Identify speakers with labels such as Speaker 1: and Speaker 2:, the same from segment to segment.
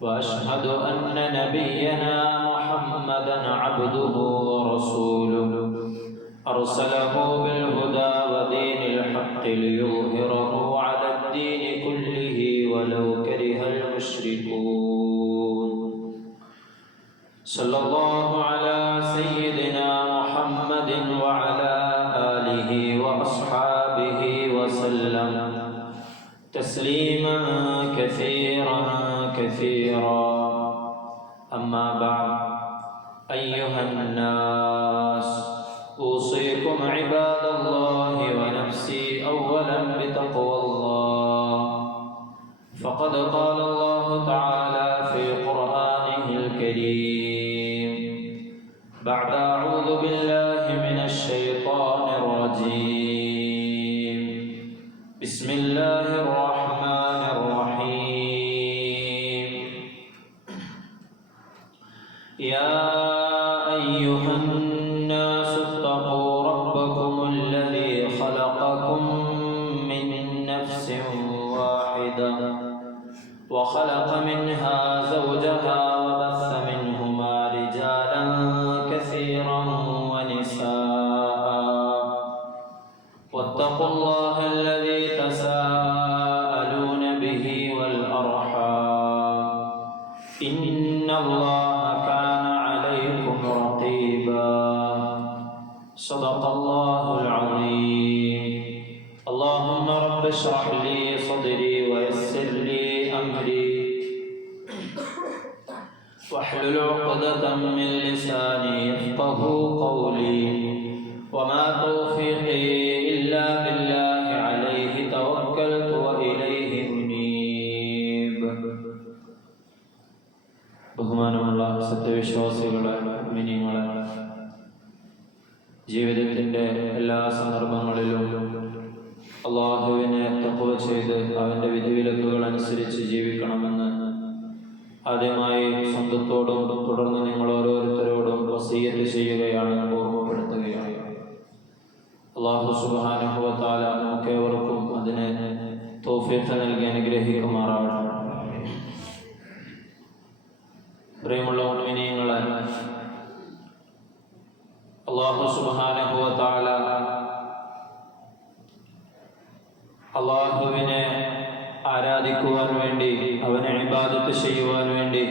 Speaker 1: وأشهد أن نبينا محمدا عبده ورسوله. أرسله بالهدى ودين الحق ليظهره على الدين كله ولو كره المشركون. صلى الله على سيدنا محمد وعلى آله وأصحابه وسلم. تسليما أيها الناس أوصيكم عباد الله ونفسي أولا بتقوى الله. فقد قال പ്രിയമുള്ള ഉണ്മിനിയങ്ങളെ അള്ളാഹു സുബാനുഭവത്താല അള്ളാഹുവിനെ ആരാധിക്കുവാൻ വേണ്ടി അവനെ ഇബാദത്ത് ചെയ്യുവാൻ വേണ്ടി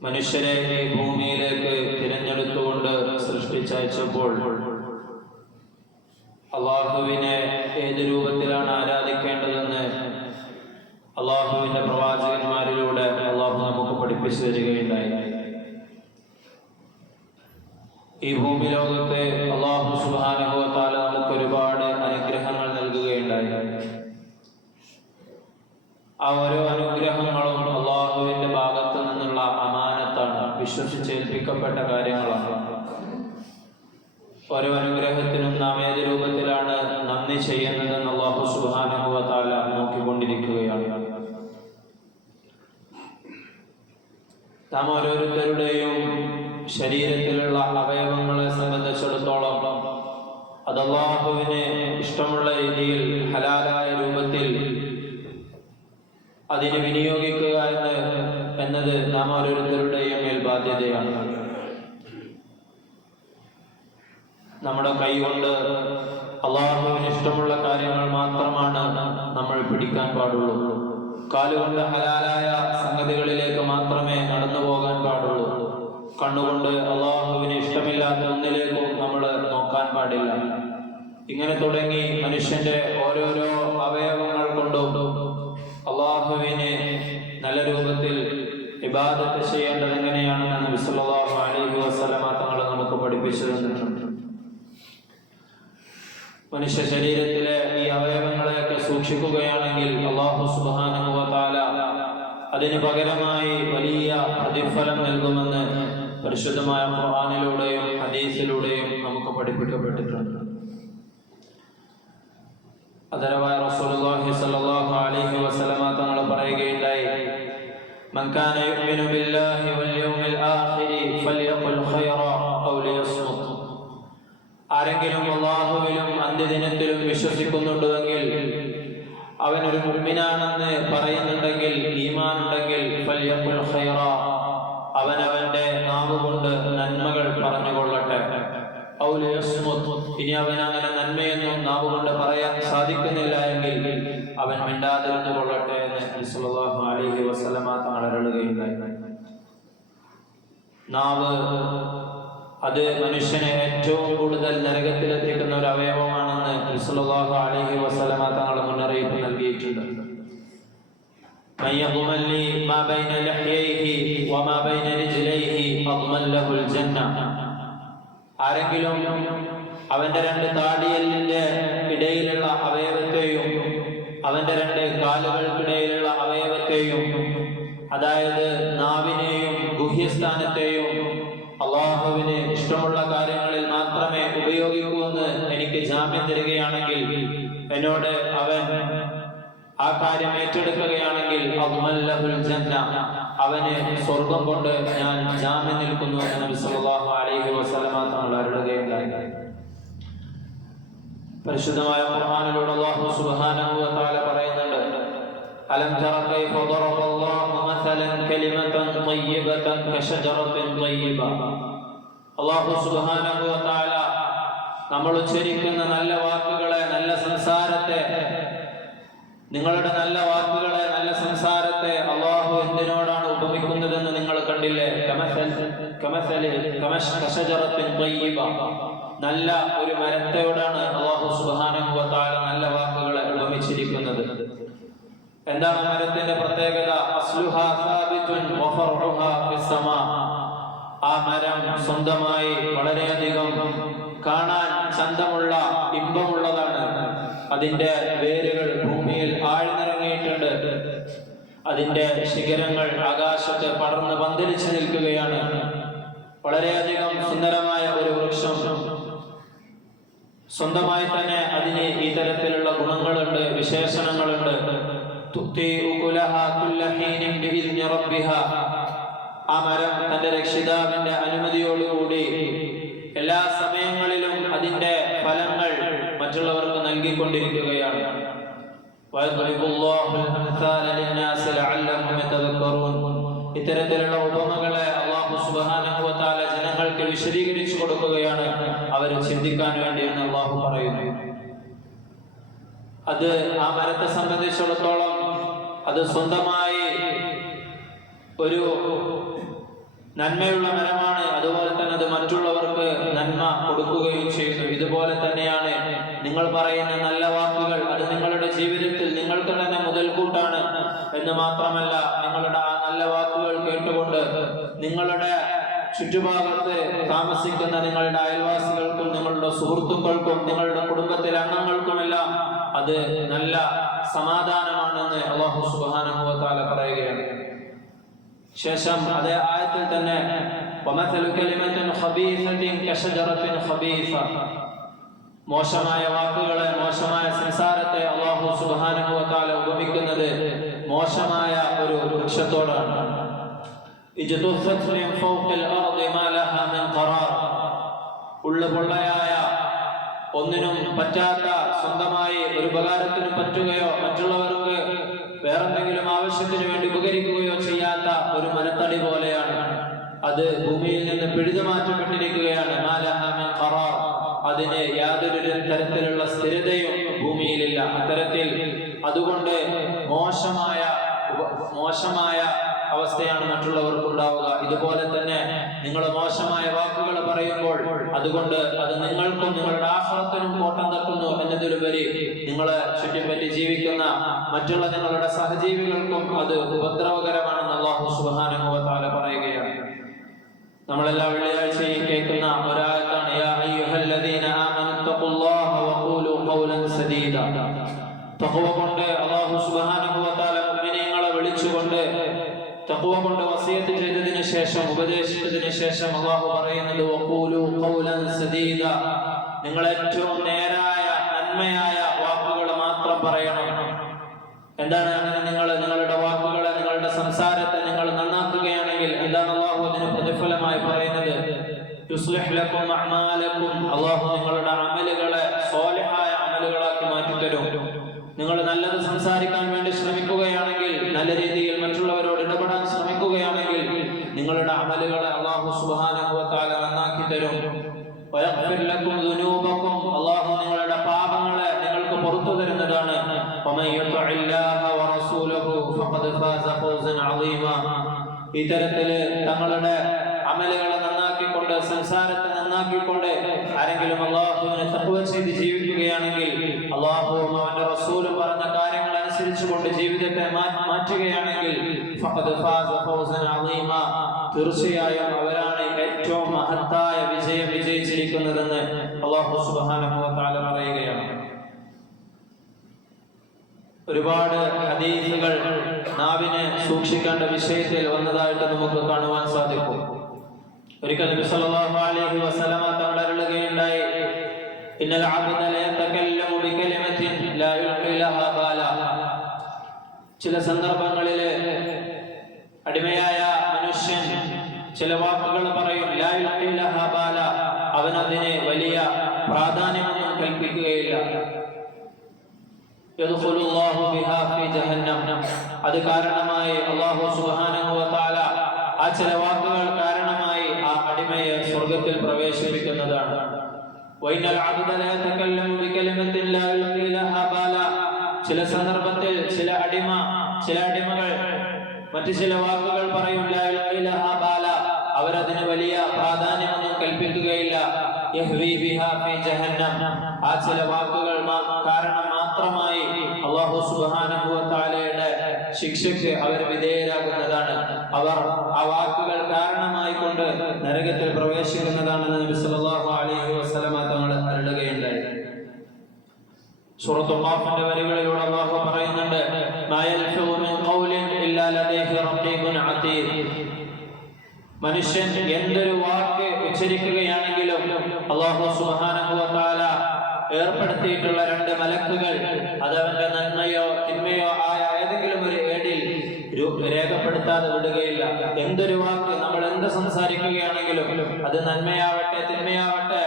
Speaker 1: മനുഷ്യരെ ഈ ഭൂമിയിലേക്ക് തിരഞ്ഞെടുത്തുകൊണ്ട് സൃഷ്ടിച്ചയച്ചപ്പോൾ അള്ളാഹുവിനെ ഏത് രൂപത്തിലാണ് ആരാധിക്കേണ്ടതെന്ന് അള്ളാഹുവിന്റെ പ്രവാചകന്മാരിലൂടെ അള്ളാഹു നമുക്ക് പഠിപ്പിച്ചു തരികയുണ്ടായി ഈ ഭൂമി ലോകത്തെ അള്ളാഹു സുബാനുഭവത്താല നമുക്ക് ഒരുപാട് അനുഗ്രഹങ്ങൾ നൽകുകയുണ്ടായി ആ ഓരോ അനുഗ്രഹങ്ങളും അള്ളാഹുവിന്റെ ഭാഗത്ത് നിന്നുള്ള അമാനത്താണ് വിശ്വസിച്ചേൽപ്പിക്കപ്പെട്ട കാര്യങ്ങളാണ് ഓരോ അനുഗ്രഹത്തിനും നാം ഏത് രൂപത്തിലാണ് നന്ദി ചെയ്യുന്നതെന്ന് അള്ളാഹു സുബാനുഭവത്താല നോക്കിക്കൊണ്ടിരിക്കുകയാണ് നാം ഓരോരുത്തരുടെയും ശരീരത്തിലുള്ള അവയവങ്ങളെ സംബന്ധിച്ചിടത്തോളം അത് അള്ളാഹുവിന് ഇഷ്ടമുള്ള രീതിയിൽ ഹലാലായ രൂപത്തിൽ അതിന് വിനിയോഗിക്കുക എന്ന് എന്നത് നാം ഓരോരുത്തരുടെയും മേൽ ബാധ്യതയാണ്. നമ്മുടെ കൈകൊണ്ട് അള്ളാഹുവിന് ഇഷ്ടമുള്ള കാര്യങ്ങൾ മാത്രമാണ് നമ്മൾ പിടിക്കാൻ പാടുള്ളൂ. കാലുകൊണ്ട് ഹലാലായ സംഗതികളിലേക്ക് മാത്രമേ നടന്നു പോകാൻ പാടുള്ളൂ. കണ്ണുകൊണ്ട് അള്ളാഹുവിന് ഇഷ്ടമില്ലാത്ത ഒന്നിലേക്കും നമ്മൾ നോക്കാൻ പാടില്ല. ഇങ്ങനെ തുടങ്ങി മനുഷ്യന്റെ ഓരോരോ രൂപത്തിൽ ഇബാദത്ത് ചെയ്യേണ്ടത് എങ്ങനെയാണെന്ന് നബി സല്ലല്ലാഹു അലൈഹി വസല്ലമ തങ്ങൾ നമുക്ക് പഠിപ്പിച്ചു തന്നിട്ടുണ്ട് മനുഷ്യ ശരീരത്തിലെ ഈ അവയവങ്ങളെയൊക്കെ സൂക്ഷിക്കുകയാണെങ്കിൽ അള്ളാഹു സുബാനുഭവത്താല അതിന് പകരമായി വലിയ പ്രതിഫലം നൽകുമെന്ന് പരിശുദ്ധമായ ഖുർആാനിലൂടെയും ഹദീസിലൂടെയും നമുക്ക് പഠിപ്പിക്കപ്പെട്ടിട്ടുണ്ട്. അതരവായ كان يؤمن بالله നാവ് അത് മനുഷ്യനെ ഏറ്റവും കൂടുതൽ നരകത്തിലെത്തിക്കുന്ന ഒരു അവയവമാണെന്ന് നബി സല്ലല്ലാഹു അലൈഹി വസല്ലമ തങ്ങൾ മുന്നറിയിപ്പ് നൽകിയിട്ടുണ്ട് من يضمن لي ما بين لحييه وما بين رجليه أضمن له الجنة ആരെങ്കിലും അവന്റെ രണ്ട് താടിയലിന്റെ ഇടയിലുള്ള അവയവത്തെയും അവന്റെ രണ്ട് കാലുകൾക്കിടയിലുള്ള അവയവത്തെയും അതായത് കാര്യം ഏറ്റെടുക്കുകയാണെങ്കിൽ അവന് സ്വർഗം കൊണ്ട് ഞാൻ ജാമ്യം നിൽക്കുന്നു എന്ന് നബി സല്ലല്ലാഹു അലൈഹി വസല്ലമ തങ്ങൾ അരുളുകയുണ്ടായി. പരിശുദ്ധമായ ഖുർആനിലൂടെ അല്ലാഹു സുബ്ഹാനഹു വ തആല പറയുന്നുണ്ട് അലം തറ കൈഫ ദറബല്ലാഹു മസലൻ കലിമതൻ തയ്യിബതൻ കശജറത്തിൻ തയ്യിബ. അല്ലാഹു സുബ്ഹാനഹു വ തആല നമ്മൾ ഉച്ചരിക്കുന്ന നല്ല വാക്കുകളെ നല്ല സംസാരത്തെ നിങ്ങളുടെ നല്ല വാക്കുകളെ നല്ല സംസാരത്തെ അള്ളാഹു എന്തിനോടാണ് ഉപമിക്കുന്നതെന്ന് നിങ്ങൾ കണ്ടില്ലേ. നല്ല ഒരു മരത്തോടാണ് അള്ളാഹു വ നല്ല വാക്കുകളെ ഉപമിച്ചിരിക്കുന്നത് എന്താണ് മരത്തിന്റെ പ്രത്യേകത. ആ മരം സ്വന്തമായി വളരെയധികം കാണാൻ ചന്തമുള്ള ഇമ്പമുള്ളതാണ് അതിന്റെ വേരുകൾ അതിന്റെ ശിഖരങ്ങൾ ആകാശത്ത് പടർന്ന് പന്തലിച്ചു നിൽക്കുകയാണ്. വളരെയധികം സുന്ദരമായ ഒരു വൃക്ഷം. സ്വന്തമായി തന്നെ അതിന് ഈ തരത്തിലുള്ള ഗുണങ്ങളുണ്ട് വിശേഷണങ്ങളുണ്ട്. ആ മരം തന്റെ രക്ഷിതാവിന്റെ അനുമതിയോടുകൂടി എല്ലാ സമയങ്ങളിലും അതിന്റെ ഫലങ്ങൾ മറ്റുള്ളവർക്ക് നൽകിക്കൊണ്ടിരിക്കുകയാണ് ويضرب الله الأمثال للناس لعلهم يتذكرون ഇത്തരത്തിലുള്ള ഉപമകളെ അള്ളാഹു സുബ്ഹാനഹു വ തആല ജനങ്ങൾക്ക് വിശദീകരിച്ചു കൊടുക്കുകയാണ് അവർ ചിന്തിക്കാൻ വേണ്ടി എന്ന് അള്ളാഹു പറയുന്നു അത് ആ മരത്തെ സംബന്ധിച്ചിടത്തോളം അത് സ്വന്തമായി ഒരു നന്മയുള്ള മരമാണ് അതുപോലെ തന്നെ അത് മറ്റുള്ളവർക്ക് നന്മ കൊടുക്കുകയും ചെയ്യുന്നു ഇതുപോലെ തന്നെയാണ് നിങ്ങൾ പറയുന്ന നല്ല വാക്കുകൾ അത് നിങ്ങളുടെ ജീവിതത്തിൽ നിങ്ങൾക്ക് തന്നെ മുതൽക്കൂട്ടാണ് എന്ന് മാത്രമല്ല നിങ്ങളുടെ ആ നല്ല വാക്കുകൾ കേട്ടുകൊണ്ട് നിങ്ങളുടെ ചുറ്റുഭാഗത്ത് താമസിക്കുന്ന നിങ്ങളുടെ അയൽവാസികൾക്കും നിങ്ങളുടെ സുഹൃത്തുക്കൾക്കും നിങ്ങളുടെ കുടുംബത്തിലെ അംഗങ്ങൾക്കുമെല്ലാം അത് നല്ല സമാധാനമാണെന്ന് അള്ളാഹു സുബാനുഭവത്താല പറയുകയാണ്. ശേഷം അതേ ആയത്തിൽ തന്നെ മോശമായ വാക്കുകളെ മോശമായ സംസാരത്തെ അള്ളാഹു സുബാനുഭവത്താല മോശമായ ഒരു വൃക്ഷത്തോടാണ്. ഉള്ള പൊള്ളയായ ഒന്നിനും പറ്റാത്ത സ്വന്തമായി ഒരു ഉപകാരത്തിനും പറ്റുകയോ മറ്റുള്ളവർക്ക് വേറെന്തെങ്കിലും ആവശ്യത്തിന് വേണ്ടി ഉപകരിക്കുകയോ ചെയ്യാത്ത ഒരു മരത്തടി പോലെയാണ്. അത് ഭൂമിയിൽ നിന്ന് പിഴുതു മാറ്റപ്പെട്ടിരിക്കുകയാണ് ഖറാർ. അതിന് യാതൊരു തരത്തിലുള്ള സ്ഥിരതയും ഭൂമിയിലില്ല. അത്തരത്തിൽ അതുകൊണ്ട് മോശമായ മോശമായ അവസ്ഥയാണ് മറ്റുള്ളവർക്ക് ഉണ്ടാവുക ഇതുപോലെ തന്നെ നിങ്ങൾ മോശമായ വാക്കുകൾ പറയുമ്പോൾ അതുകൊണ്ട് അത് നിങ്ങൾക്കും നിങ്ങളുടെ ആഹ്ലത്തിനും കോട്ടം തട്ടുന്നു എന്നതിലുപരി നിങ്ങളെ ചുറ്റിപ്പറ്റി ജീവിക്കുന്ന മറ്റുള്ള നിങ്ങളുടെ സഹജീവികൾക്കും അത് ഉപദ്രവകരമാണെന്ന് അള്ളാഹു തആല പറയുകയാണ്. നമ്മളെല്ലാ വെള്ളിയാഴ്ചയും കേൾക്കുന്ന ഒരായത്താണ് തഖ്വ കൊണ്ട് വ തആല മുഅ്മിനീങ്ങളെ വിളിച്ചുകൊണ്ട് തഖ്വ കൊണ്ട് വസിയത്ത് ചെയ്തതിനു ശേഷം ഉപദേശിച്ചതിനു ശേഷം അല്ലാഹു പറയുന്നത് വഖൂലു ഖൗലൻ സദീദ. നിങ്ങൾ ഏറ്റവും നേരായ നന്മയായ വാക്കുകൾ മാത്രം പറയണം. എന്താണ് അങ്ങനെ നിങ്ങൾ നിങ്ങളുടെ വാക്കുകളെ നിങ്ങളുടെ സംസാരത്തെ നിങ്ങൾ നന്നാക്കുകയാണെങ്കിൽ എന്താണ് അള്ളാഹു അതിന് പ്രതിഫലമായി പറയുന്നത്? അള്ളാഹു നിങ്ങളുടെ അമലുകളെ നിങ്ങൾ നല്ലത് സംസാരിക്കാൻ വേണ്ടി ശ്രമിക്കുകയാണെങ്കിൽ നല്ല രീതിയിൽ മറ്റുള്ളവരോട് ഇടപെടാൻ ശ്രമിക്കുകയാണെങ്കിൽ നിങ്ങളുടെ അമലുകളെ അള്ളാഹു സുഹാനുഭവത്താകെ നന്നാക്കി തരും. അള്ളാഹു നിങ്ങളുടെ പാപങ്ങളെ നിങ്ങൾക്ക് പുറത്തു തരുന്നതാണ്. ഇത്തരത്തിൽ സംസാരത്തെ നന്നാക്കിക്കൊണ്ട് ആരെങ്കിലും അള്ളാഹുവിനെ തഖ്വ ചെയ്ത് ജീവിക്കുകയാണെങ്കിൽ അള്ളാഹുവും അവന്റെ റസൂലും പറഞ്ഞ കാര്യങ്ങൾ അനുസരിച്ചുകൊണ്ട് ജീവിതത്തെ മാറ്റുകയാണെങ്കിൽ തീർച്ചയായും അവരാണ് ഏറ്റവും മഹത്തായ വിജയം വിജയിച്ചിരിക്കുന്നതെന്ന് അള്ളാഹു സുബാനുഭവത്താല പറയുകയാണ്. ഒരുപാട് ഹദീസുകൾ നാവിനെ സൂക്ഷിക്കേണ്ട വിഷയത്തിൽ വന്നതായിട്ട് നമുക്ക് കാണുവാൻ സാധിക്കും. ഒരിക്കൽ നബി സല്ലല്ലാഹു അലൈഹി വസല്ലമ തങ്ങൾ അരുളുകയുണ്ടായി. ഇന്നൽ അബ്ദ ല യതകല്ലമു ബികലിമത്തിൻ ലാ യുൽഖി ലഹാ ബാല ചില സന്ദർഭങ്ങളിൽ അടിമയായ മനുഷ്യൻ ചില വാക്കുകൾ പറയും ലാ യുൽഖി ലഹാ ബാല അവൻ അതിന് വലിയ പ്രാധാന്യമൊന്നും കൽപ്പിക്കുകയില്ല. യദ്ഖുലുല്ലാഹു ബിഹാ ഫീ ജഹന്നം. അത് കാരണമായി അല്ലാഹു സുബ്ഹാനഹു വ തആല ആ ചില വാക്കുകൾ ലഹാ പ്രവേശിപ്പിക്കുന്നതാണ്. ചില സന്ദർഭത്തിൽ ചില അടിമ ചില അടിമകൾ മറ്റു ചില വാക്കുകൾ പറയും അവരതിന് വലിയ പ്രാധാന്യമൊന്നും കൽപ്പിക്കുകയില്ല. ആ ചില വാക്കുകൾ കാരണം മാത്രമായി വ തആലയുടെ ശിക്ഷയ്ക്ക് അവർ വിധേയരാകുന്നതാണ്. അവർ ആ വാക്കുകൾ കാരണമായി കൊണ്ട് നരകത്തിൽ പ്രവേശിക്കുന്നതാണെന്ന് നബി സല്ലല്ലാഹു അലൈഹി വസല്ലമ തങ്ങൾ അരുളുകയുണ്ടായി സൂറത്തു ഖാഫിന്റെ വരികളിലൂടെ അല്ലാഹു പറയുന്നുണ്ട് മാ യൽഫിദു മിൻ ഖൗലിൻ ഇല്ലാ ലദൈഹി റഖീബുൻ അതീദ് മനുഷ്യൻ എന്തൊരു വാക്ക് ഉച്ചരിക്കുകയാണെങ്കിലും അള്ളാഹു സുബ്ഹാനഹു വ ഏർപ്പെടുത്തിയിട്ടുള്ള രണ്ട് മലക്കുകൾ അത് അവന്റെ നന്മയോ തിന്മയോ ആയ ഏതെങ്കിലും ഒരു ഏടിൽ രേഖപ്പെടുത്താതെ വിടുകയില്ല. എന്തൊരു വാക്ക്? നമ്മൾ എന്ത് സംസാരിക്കുകയാണെങ്കിലും അത് നന്മയാവട്ടെ തിന്മയാവട്ടെ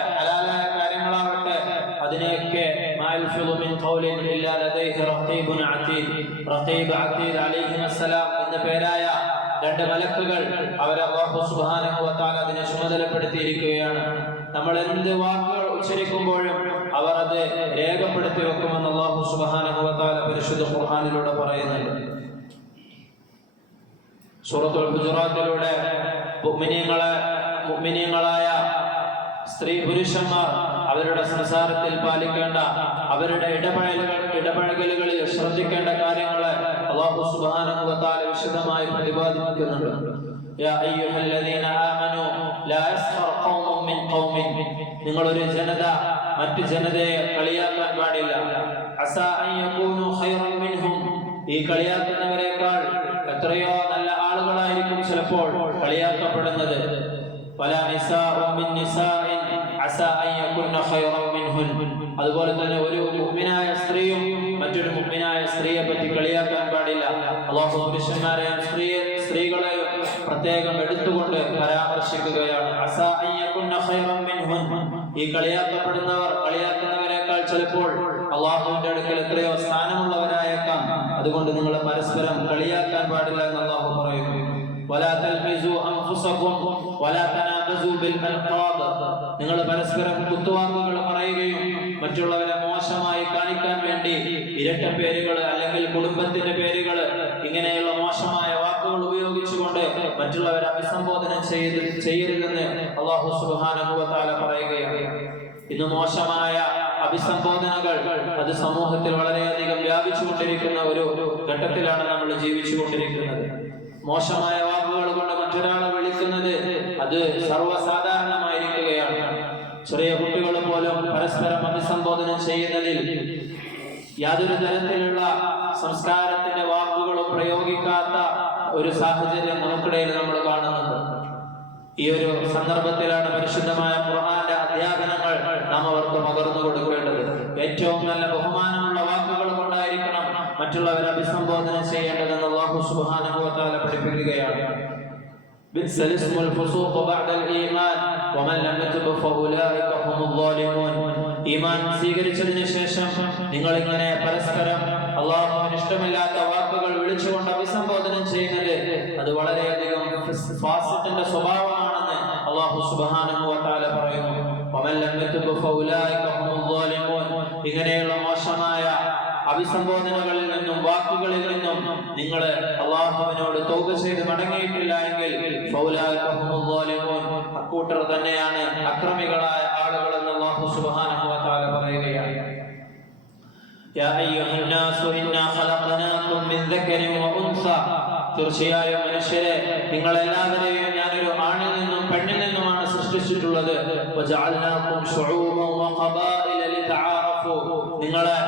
Speaker 1: മാ من قول إلا لديه رقيب عتيد. رقيب റഖീബ് അതീദ് അലൈഹിസ്സലാം എന്ന പേരായ രണ്ട് മലക്കുകൾ അവരെ അള്ളാഹു സുബ്ഹാനഹു അതിനെ ചുമതലപ്പെടുത്തിയിരിക്കുകയാണ്. നമ്മൾ എന്ത് വാക്കുകൾ ഉച്ചരിക്കുമ്പോഴും അവർ അത് രേഖപ്പെടുത്തി വെക്കുമെന്ന് അള്ളാഹു സുബ്ഹാനഹു പരിശുദ്ധ ഖുർആനിലൂടെ പറയുന്നുണ്ട്. സൂറത്തുൽ ഹുജറാത്തിലൂടെ മുഅ്മിനീങ്ങളെ മുഅ്മിനീങ്ങളായ സ്ത്രീ പുരുഷന്മാർ അവരുടെ സംസാരത്തിൽ പാലിക്കേണ്ട അവരുടെ ഇടപഴകൽ ഇടപഴകലുകളിൽ ശ്രദ്ധിക്കേണ്ട കാര്യങ്ങളെ അള്ളാഹു തആല വിശദമായി പ്രതിപാദിക്കുന്നുണ്ട്. നിങ്ങൾ ഒരു ജനത മറ്റു ജനതയെ കളിയാക്കാൻ പാടില്ല. ഈ കളിയാക്കുന്നവരെക്കാൾ എത്രയോ നല്ല ആളുകളായിരിക്കും ചിലപ്പോൾ കളിയാക്കപ്പെടുന്നത്. പല നിസാ നിസാ അസ മിൻഹുൻ അതുപോലെ തന്നെ ഒരു മുഅ്മിനായ സ്ത്രീയും മറ്റൊരു മുഅ്മിനായ സ്ത്രീയെ പറ്റി കളിയാക്കാൻ പാടില്ല. അതോഷന്മാരെ പുരുഷന്മാരെയും സ്ത്രീ പ്രത്യേകം എടുത്തുകൊണ്ട് പരാമർശിക്കുകയാണ്. ഈ കളിയാക്കപ്പെടുന്നവർ കളിയാക്കുന്നവരെക്കാൾ ചിലപ്പോൾ അള്ളാഹുവിന്റെ അടുക്കൽ എത്രയോ സ്ഥാനമുള്ളവരായേക്കാം. അതുകൊണ്ട് നിങ്ങൾ പരസ്പരം കളിയാക്കാൻ പാടില്ല എന്ന് അള്ളാഹു പറയുന്നു. ولا تلمزوا انفسكم ولا تنابزوا بالالقاب നിങ്ങൾ പരസ്പരം കുത്തുവാക്കുകൾ പറയുകയും മറ്റുള്ളവരെ മോശമായി കാണിക്കാൻ വേണ്ടി ഇരട്ട പേരുകൾ അല്ലെങ്കിൽ കുടുംബത്തിന്റെ പേരുകൾ ഇങ്ങനെയുള്ള മോശമായ വാക്കുകൾ ഉപയോഗിച്ചുകൊണ്ട് മറ്റുള്ളവരെ അഭിസംബോധന ചെയ്ത് ചെയ്യരുതെന്ന് അള്ളാഹു സുബ്ഹാനഹു വ തആല പറയുകയാണ് ഇന്ന് മോശമായ അഭിസംബോധനകൾ അത് സമൂഹത്തിൽ വളരെയധികം വ്യാപിച്ചുകൊണ്ടിരിക്കുന്ന ഒരു ഘട്ടത്തിലാണ് നമ്മൾ ജീവിച്ചുകൊണ്ടിരിക്കുന്നത് മോശമായ വാക്കുകൾ കൊണ്ട് മറ്റൊരാളെ വിളിക്കുന്നത് അത് സർവസാധാരണമായിരിക്കുകയാണ്. ചെറിയ കുട്ടികൾ പോലും പരസ്പരം അഭിസംബോധന ചെയ്യുന്നതിൽ യാതൊരു തരത്തിലുള്ള സംസ്കാരത്തിന്റെ വാക്കുകളും പ്രയോഗിക്കാത്ത ഒരു സാഹചര്യം നമുക്കിടയിൽ നമ്മൾ കാണുന്നുണ്ട്. ഈ ഒരു സന്ദർഭത്തിലാണ് പരിശുദ്ധമായ ഖുർആന്റെ അധ്യാപനങ്ങൾ നാം അവർക്ക് പകർന്നു കൊടുക്കേണ്ടത്. ഏറ്റവും നല്ല ബഹുമാനമുള്ള വാക്കുകൾ കൊണ്ടായിരിക്കണം മറ്റുള്ളവരെ അഭിസംബോധന ചെയ്യേണ്ടതെന്ന് അള്ളാഹു സുബ്ഹാനഹു വ തആല പഠിപ്പിക്കുകയാണ്. ബിസൽ ഇസ്മുൽ ഫുസൂഖ് ബഅദൽ ഈമാൻ വമൻ ലം യതുബ് ഫഉലൈക ഹും ളാലിമൂൻ ഈമാൻ സ്വീകരിച്ചതിന് ശേഷം നിങ്ങൾ ഇങ്ങനെ പരസ്പരം അള്ളാഹുവിന് ഇഷ്ടമില്ലാത്ത വാക്കുകൾ വിളിച്ചുകൊണ്ട് അഭിസംബോധന ചെയ്യുന്നത് അത് വളരെയധികം ഫാസിത്തിന്റെ സ്വഭാവമാണെന്ന് അള്ളാഹു സുബ്ഹാനഹു വ തആല പറയുന്നു. വമൻ ലം യതുബ് ഫഉലൈക ഹും ളാലിമൂൻ ഇങ്ങനെയുള്ള മോശമായ അഭിസംബോധനകളിൽ നിന്നും വാക്കുകളിൽ നിന്നും നിങ്ങൾ അള്ളാഹുവിനോട് തൗബ ചെയ്ത് മടങ്ങിയിട്ടില്ല എങ്കിൽ ഫൗലായിക ഹുമുൽ ളാലിമൂൻ അക്കൂട്ടർ തന്നെയാണ് അക്രമികളായ ആളുകൾ എന്ന് അള്ളാഹു സുബ്ഹാനഹു വ തആല പറയുകയാണ് يا أيها الناس إنا خلقناكم من ذكر وأنثى തീർച്ചയായും മനുഷ്യരെ നിങ്ങൾ എല്ലാവരെയും ഞാനൊരു ആണിൽ നിന്നും പെണ്ണിൽ നിന്നുമാണ് സൃഷ്ടിച്ചിട്ടുള്ളത് وجعلناكم شعوبا وقبائل لتعارفوا നിങ്ങളെ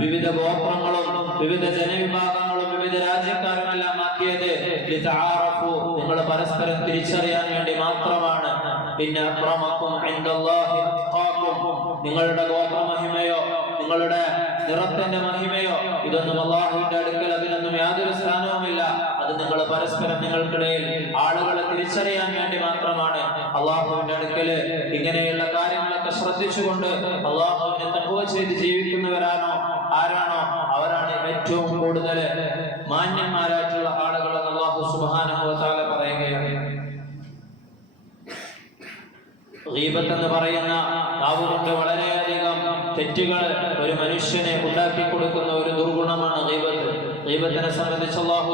Speaker 1: വിവിധ ഗോത്രങ്ങളും വിവിധ ജനവിഭാഗങ്ങളും വിവിധ രാജ്യക്കാരുമെല്ലാം ആക്കിയത് നിങ്ങൾ പരസ്പരം തിരിച്ചറിയാൻ വേണ്ടി മാത്രമാണ്. പിന്നെ നിങ്ങളുടെ ഗോത്രമഹിമയോ നിങ്ങളുടെ നിറത്തിന്റെ മഹിമയോ ഇതൊന്നും അള്ളാഹുവിന്റെ അടുക്കൽ അതിനൊന്നും യാതൊരു സ്ഥാനവുമില്ല. അത് നിങ്ങൾ പരസ്പരം നിങ്ങൾക്കിടയിൽ ആളുകളെ തിരിച്ചറിയാൻ വേണ്ടി മാത്രമാണ്. അള്ളാഹുവിന്റെ അടുക്കൽ ഇങ്ങനെയുള്ള കാര്യങ്ങളൊക്കെ ശ്രദ്ധിച്ചുകൊണ്ട് അള്ളാഹുവിനെ തഹുവ ചെയ്ത് ജീവിക്കുന്നവരാണോ? ആരാണോ അവരാണ് ഏറ്റവും കൂടുതൽ മാന്യന്മാരായിട്ടുള്ള ആളുകൾ അള്ളാഹു തആല പറയുകയാണ്. എന്ന് പറയുന്ന നാവ് കൊണ്ട് വളരെയധികം തെറ്റുകൾ ഒരു മനുഷ്യനെ ഉണ്ടാക്കി കൊടുക്കുന്ന ഒരു ദുർഗുണമാണ് ഗീബത്തിനെ സംബന്ധിച്ച് അള്ളാഹു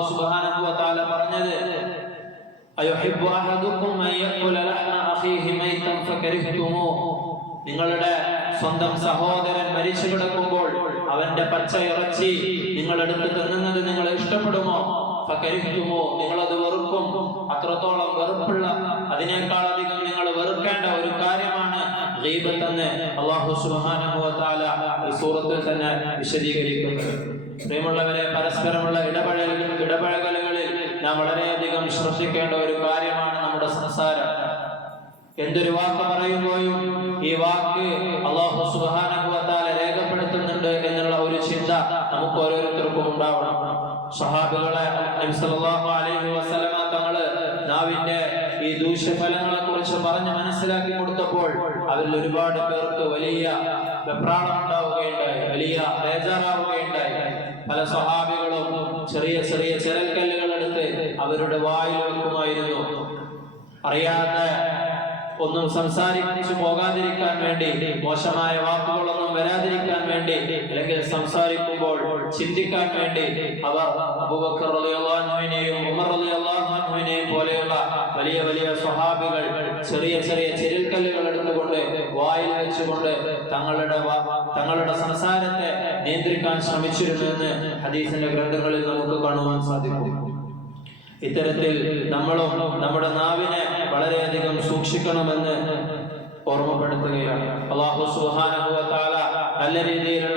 Speaker 1: തആല പറഞ്ഞത് നിങ്ങളുടെ സ്വന്തം സഹോദരൻ മരിച്ചു കിടക്കുമ്പോൾ അവന്റെ പച്ച ഇറച്ചി നിങ്ങൾ എടുത്ത് തിന്നുന്നത് നിങ്ങൾ ഇഷ്ടപ്പെടുമോ? ഫകരിഹ്തുമോ നിങ്ങളത് വെറുക്കും. അത്രത്തോളം വെറുപ്പുള്ള അതിനേക്കാൾ അധികം നിങ്ങൾ വെറുക്കേണ്ട ഒരു കാര്യമാണ് ഗീബത്തെന്ന് അള്ളാഹു തആല ഈ സൂറത്തിൽ തന്നെ വിശദീകരിക്കുന്നത്. പ്രിയമുള്ളവരെ പരസ്പരമുള്ള ഇടപഴകൽ ഇടപഴകലുകളിൽ നാം വളരെയധികം ശ്രദ്ധിക്കേണ്ട ഒരു കാര്യമാണ് നമ്മുടെ സംസാരം. എന്തൊരു വാക്ക് പറയുമ്പോഴും ഈ വാക്ക് അള്ളാഹു സുബ്ഹാനഹു നമുക്ക് ഓരോരുത്തർക്കും ഉണ്ടാവണം സഹാബികളെ അലൈഹി വസല്ലമ തങ്ങൾ നാവിന്റെ ഈ ദൂഷ്യഫലങ്ങളെ കുറിച്ച് പറഞ്ഞ് മനസ്സിലാക്കി കൊടുത്തപ്പോൾ അതിൽ ഒരുപാട് പേർക്ക് വലിയ വെപ്രാളം ഉണ്ടാവുകയുണ്ടായി വലിയ ബേജാറാവുകയുണ്ടായി. പല സ്വഹാബികളും ചെറിയ ചെറിയ ചിരൽക്കല്ലുകൾ എടുത്ത് അവരുടെ വായിൽ വെക്കുമായിരുന്നു. അറിയാതെ ഒന്നും സംസാരിച്ചു പോകാതിരിക്കാൻ വേണ്ടി മോശമായ വാക്കുകളൊന്നും വരാതിരിക്കാൻ വേണ്ടി അല്ലെങ്കിൽ സംസാരിക്കുമ്പോൾ ചിന്തിക്കാൻ വേണ്ടി അവർ റളിയല്ലാഹുവിനെയും ഉമർ പോലെയുള്ള വലിയ വലിയ സ്വഹാബികൾ ചെറിയ ചെറിയ ചെരുക്കല്ലുകൾ എടുത്തുകൊണ്ട് വായിൽ വെച്ചുകൊണ്ട് തങ്ങളുടെ തങ്ങളുടെ സംസാരത്തെ നിയന്ത്രിക്കാൻ ശ്രമിച്ചിരുന്നു എന്ന് ഹദീസിന്റെ ഗ്രന്ഥങ്ങളിൽ നമുക്ക് കാണുവാൻ സാധിക്കും. ഇത്തരത്തിൽ നമ്മളും നമ്മുടെ നാവിനെ വളരെയധികം സൂക്ഷിക്കണമെന്ന് ഓർമ്മപ്പെടുത്തുകയാണ്. അള്ളാഹു തആല നല്ല രീതിയിലുള്ള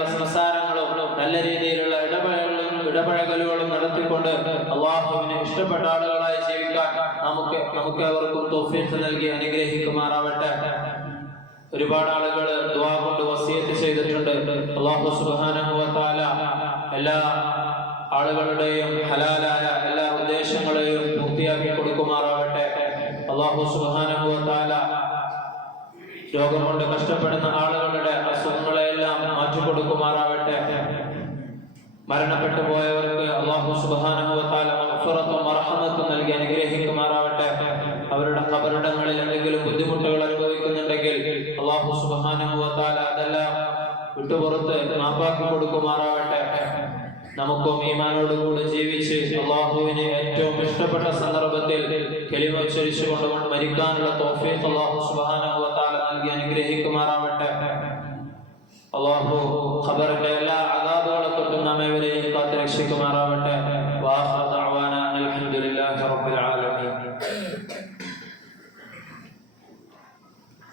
Speaker 1: ഇടപഴകലുകളും അള്ളാഹുവിനെ ഇഷ്ടപ്പെട്ട ആളുകളായി ജീവിക്കാൻ നമുക്ക് നമുക്ക് അവർക്കും തോഫീസ് നൽകി അനുഗ്രഹിക്കുമാറാവട്ടെ. ഒരുപാട് ആളുകൾ ദുവാ കൊണ്ട് വസിയത്ത് ചെയ്തിട്ടുണ്ട്. അള്ളാഹു വ എല്ലാ ആളുകളുടെയും ഹലാലായ എല്ലാ ഉദ്ദേശങ്ങളെയും പൂർത്തിയാക്കി കൊടുക്കുമാറാവട്ടെ. അള്ളാഹു തആല രോഗം കൊണ്ട് കഷ്ടപ്പെടുന്ന ആളുകളുടെ അസുഖങ്ങളെല്ലാം മാറ്റിക്കൊടുക്കുമാറാവട്ടെ. മരണപ്പെട്ടു പോയവർക്ക് അള്ളാഹു മഗ്ഫിറത്തും മർഹമത്തും നൽകി അനുഗ്രഹിക്കുമാറാവട്ടെ. അവരുടെ കബറിടങ്ങളിൽ എന്തെങ്കിലും ബുദ്ധിമുട്ടുകൾ അനുഭവിക്കുന്നുണ്ടെങ്കിൽ അള്ളാഹു തആല അതെല്ലാം വിട്ടുപുറത്ത് മാപ്പാക്കി കൊടുക്കുമാറാവട്ടെ. നമുക്കും ഈമാനോടുകൂടി ജീവിച്ച് അള്ളാഹുവിനെ ഏറ്റവും ഇഷ്ടപ്പെട്ട സന്ദർഭത്തിൽ കെളിമോച്ചരിച്ചുകൊണ്ട് മരിക്കാനുള്ള തോഫീഖ് അള്ളാഹു സുബാനുഭവത്താല നൽകി അനുഗ്രഹിക്കുമാറാവട്ടെ. അള്ളാഹു ഖബറിന്റെ എല്ലാ അതാബുകളെ തൊട്ടും നമ്മെ കാത്ത് രക്ഷിക്കുമാറാവട്ടെ